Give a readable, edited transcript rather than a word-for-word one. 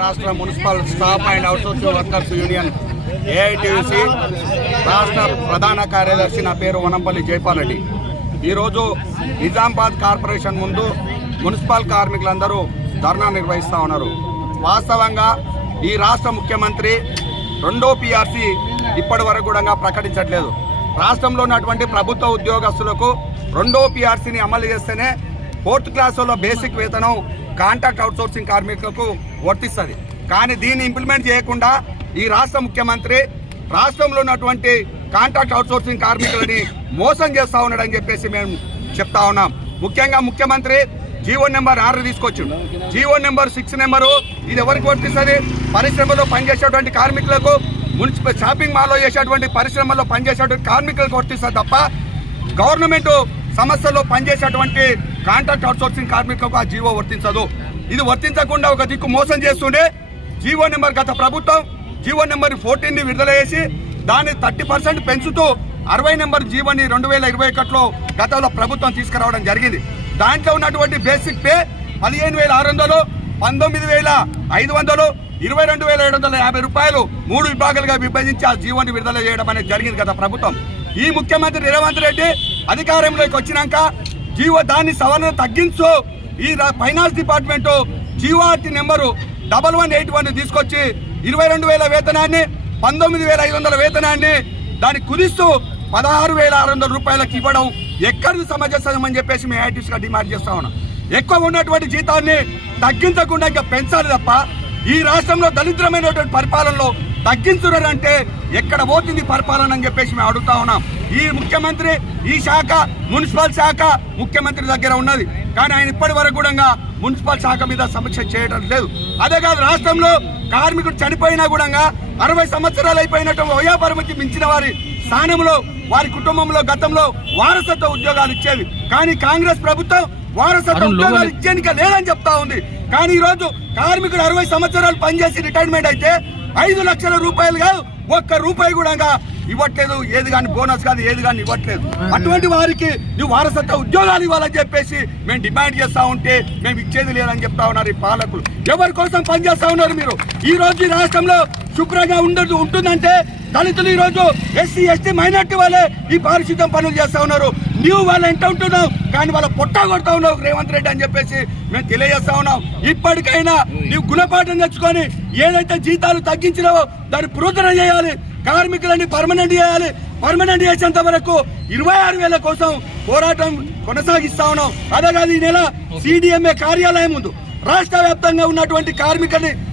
రాష్ట్ర municipal staff and outsourcing workers union AITUC రాష్ట్ర ప్రధాన కార్యదర్శి నా పేరు వనంపల్లి జైపాల్ రెడ్డి. ఈరోజు నిజామాబాద్ కార్పొరేషన్ ముందు మున్సిపల్ కార్మికులందరూ ధర్నా నిర్వహిస్తూ ఉన్నారు. వాస్తవంగా ఈ రాష్ట్ర ముఖ్యమంత్రి రెండో పిఆర్సీ ఇప్పటి వరకు కూడా ప్రకటించట్లేదు. రాష్ట్రంలో ఉన్నటువంటి ప్రభుత్వ ఉద్యోగస్తులకు రెండో పిఆర్సీని అమలు చేస్తేనే 4th క్లాసులో బేసిక్ వేతనం కాంట్రాక్ట్ అవుట్సోర్సింగ్ కార్మికులకు వర్తిస్తుంది. కానీ దీన్ని ఇంప్లిమెంట్ చేయకుండా ఈ రాష్ట్ర ముఖ్యమంత్రి రాష్ట్రంలో ఉన్నటువంటి కాంట్రాక్ట్ అవుట్సోర్సింగ్ కార్మికులని మోసం చేస్తూ ఉన్నాడని చెప్పేసి మేము చెప్తా ఉన్నాం. ముఖ్యంగా ముఖ్యమంత్రి జీవో నెంబర్ 6 తీసుకొచ్చిండు. జీవో నెంబర్ 6 నెంబరు ఇది ఎవరికి వర్తిస్తుంది? పరిశ్రమలో పనిచేసేటువంటి కార్మికులకు, మున్సిపల్ షాపింగ్ మాల్లో చేసేటువంటి పరిశ్రమల్లో పనిచేసేటువంటి కార్మికులకు వర్తిస్తుంది తప్ప గవర్నమెంట్ సంస్థల్లో పనిచేసేటువంటి కాంట్రాక్ట్ అవుట్సోర్సింగ్ కార్మికులకు ఆ జీవో వర్తించదు. ఇది వర్తించకుండా ఒక దిక్కు మోసం చేస్తుండే జీవో నెంబర్ గత ప్రభుత్వం జీవో నెంబర్ 14ని విడుదల చేసి దాన్ని 30% పెంచుతూ 60 నెంబర్ జీవోని 2021లో గతంలో ప్రభుత్వం తీసుకురావడం జరిగింది. దాంట్లో ఉన్నటువంటి బేసిక్ పే 15,600, 19,500, 22,750 రూపాయలు 3 విభాగాలుగా విభజించి ఆ జీవోని విడుదల చేయడం అనేది జరిగింది గత ప్రభుత్వం. ఈ ముఖ్యమంత్రి రేవంత్ రెడ్డి అధికారంలోకి వచ్చినాక జీవో దాన్ని సవరణ తగ్గించు ఈ ఫైనాన్స్ డిపార్ట్మెంట్ జీవోఆర్టీ నెంబరు 1181 తీసుకొచ్చి 22,000 వేతనాన్ని, 19,500 వేతనాన్ని దాన్ని కుదిస్తూ 16,600 రూపాయలకు ఇవ్వడం ఎక్కడిది సమంజసమని చెప్పేసి మేము ఐటీసీగా డిమాండ్ చేస్తా ఉన్నాం. ఎక్కువ ఉన్నటువంటి జీతాన్ని తగ్గించకుండా ఇంకా పెంచాలి తప్ప ఈ రాష్ట్రంలో దరిద్రమైనటువంటి పరిపాలనలో తగ్గించురంటే ఎక్కడ పోతుంది పరిపాలన అని చెప్పేసి మేము అడుగుతా ఉన్నాం. ఈ ముఖ్యమంత్రి ఈ శాఖ మున్సిపల్ శాఖ ముఖ్యమంత్రి దగ్గర ఉన్నది, కానీ ఆయన ఇప్పటి వరకు కూడా మున్సిపల్ శాఖ మీద సమీక్ష చేయడం లేదు. అదే కాదు, రాష్ట్రంలో కార్మికుడు చనిపోయినా కూడా 60 సంవత్సరాలు అయిపోయినటువంటి వయోపరిమితి మించిన వారి స్థానంలో వారి కుటుంబంలో గతంలో వారసత్వ ఉద్యోగాలు ఇచ్చేవి. కానీ కాంగ్రెస్ ప్రభుత్వం వారసత్వ ఉద్యోగాలు ఇచ్చేందుకు లేదని చెప్తా ఉంది. కానీ ఈ రోజు కార్మికుడు 60 సంవత్సరాలు పనిచేసి రిటైర్మెంట్ అయితే 5 లక్షల రూపాయలు కాదు, 1 రూపాయి కూడా ఇవ్వట్లేదు. ఏది కానీ బోనస్ కాదు, ఏది కానీ ఇవ్వట్లేదు. అటువంటి వారికి నువ్వు వారసత్వ ఉద్యోగాలు ఇవ్వాలని చెప్పేసి మేము డిమాండ్ చేస్తా ఉంటే మేము ఇచ్చేది లేదని చెప్తా ఉన్నారు ఈ పాలకులు. ఎవరి కోసం పనిచేస్తా ఉన్నారు మీరు? ఈ రోజు ఈ రాష్ట్రంలో శుభ్రంగా ఉంటుందంటే దళితులు ఈ రోజు ఎస్సీ ఎస్టీ మైనార్టీ వాళ్ళే ఈ పారిశుద్ధ్యం పనులు చేస్తా ఉన్నారు. నువ్వు వాళ్ళు ఎంత ఉంటున్నావు కానీ వాళ్ళ పొట్టా కొడతా ఉన్నావు రేవంత్ రెడ్డి అని చెప్పేసి మేము తెలియజేస్తా ఉన్నాం. ఇప్పటికైనా నువ్వు గుణపాఠం తెచ్చుకొని ఏదైతే జీతాలు తగ్గించినావో దాన్ని పునరుద్ధరణ చేయాలి. కార్మికులని పర్మనెంట్ చేయాలి. పర్మనెంట్ చేసేంత వరకు 26,000 కోసం పోరాటం కొనసాగిస్తా ఉన్నాం. అదే కాదు, ఈ నెల CDMA కార్యాలయం ముందు రాష్ట్ర వ్యాప్తంగా ఉన్నటువంటి కార్మికుల్ని